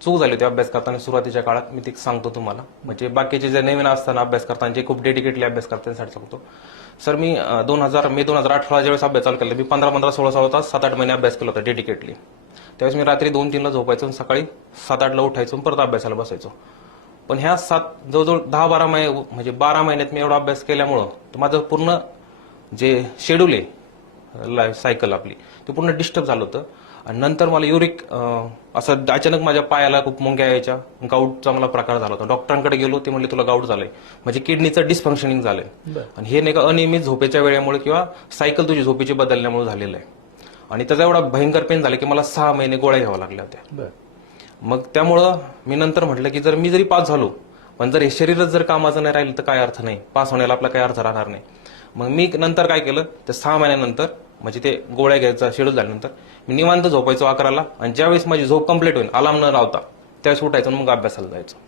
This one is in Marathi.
चूक झाली होती अभ्यास करताना सुरुवातीच्या काळात, मी ती सांगतो तुम्हाला. म्हणजे बाकीचे जे नवीन असताना अभ्यास करताना जे खूप डेडिकेटली अभ्यास करतात त्यासाठी सांगतो. सर मी मे 2018 ज्यावेळेस अभ्यास चालू केला, मी 15-16 तास 7-8 महिने अभ्यास केला होता डेडिकेटली. त्यावेळेस मी रात्री 2-3ला झोपायचो आणि सकाळी 7-8ला उठायचो, परत अभ्यासाला बसायचो. पण ह्या जवळजवळ 10-12 महिने, म्हणजे 12 महिन्यात मी एवढा अभ्यास केल्यामुळं माझं पूर्ण जे शेड्यूल आहे सायकल आपली, ते पूर्ण डिस्टर्ब झालं होतं. आणि नंतर मला युरिक असं अचानक माझ्या पायाला खूप मुंग्या यायच्या, गाऊट चांगला प्रकार झाला होता. डॉक्टरांकडे गेलो, ते म्हणले तुला गाऊट झालंय, म्हणजे किडनीचं डिस्फंक्शनिंग झालंय. आणि हे नाही का अनियमित झोपेच्या वेळेमुळे किंवा सायकल तुझी झोपेची बदलण्यामुळे झालेलं आहे. आणि त्याचा एवढा भयंकर पेन झाला की मला 6 महिने गोळ्या घ्याव्या लागल्या होत्या. मग त्यामुळं मी नंतर म्हटलं की मी जरी पास झालो, पण जर हे शरीरच जर कामाचं नाही राहिलं तर काय अर्थ नाही, पास होण्याला आपला काय अर्थ राहणार नाही. मग मी नंतर काय केलं, तर 6 महिन्यानंतर म्हणजे ते गोळ्या घ्यायचा शेड्यूल झाल्यानंतर मी निवांत झोपायचो 11ला, आणि ज्यावेळेस माझी झोप कंप्लीट होईल, अलार्म न लावता त्यावेळेस उठायचं, मग अभ्यासाला जायचो.